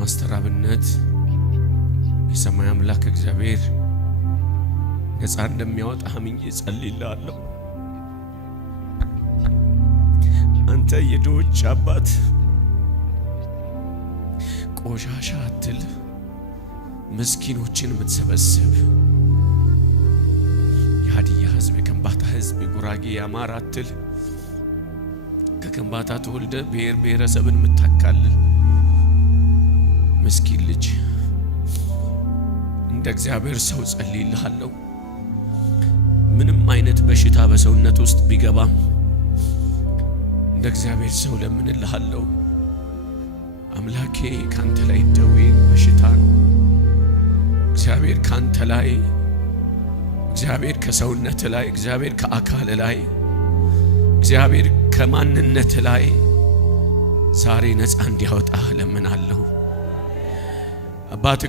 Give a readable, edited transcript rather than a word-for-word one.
ማስተራብነት የሰማይ አምላክ እግዚአብሔር ነፃ እንደሚያወጣ አምኜ ጸልይልሃለሁ። አንተ የድሆች አባት ቆሻሻ አትል፣ ምስኪኖችን የምትሰበስብ የሀዲያ ህዝብ፣ የከምባታ ህዝብ፣ የጉራጌ የአማራ አትል፣ ከከምባታ ተወልደ ብሔር ብሔረሰብን የምታካልል ምስኪን ልጅ እንደ እግዚአብሔር ሰው ጸልይልሃለሁ። ምንም አይነት በሽታ በሰውነት ውስጥ ቢገባም እንደ እግዚአብሔር ሰው ለምንልሃለሁ። አምላኬ ካንተ ላይ ደዌ በሽታን እግዚአብሔር ካንተ ላይ እግዚአብሔር ከሰውነት ላይ እግዚአብሔር ከአካል ላይ እግዚአብሔር ከማንነት ላይ ዛሬ ነፃ እንዲያወጣ ለምናለሁ አባት።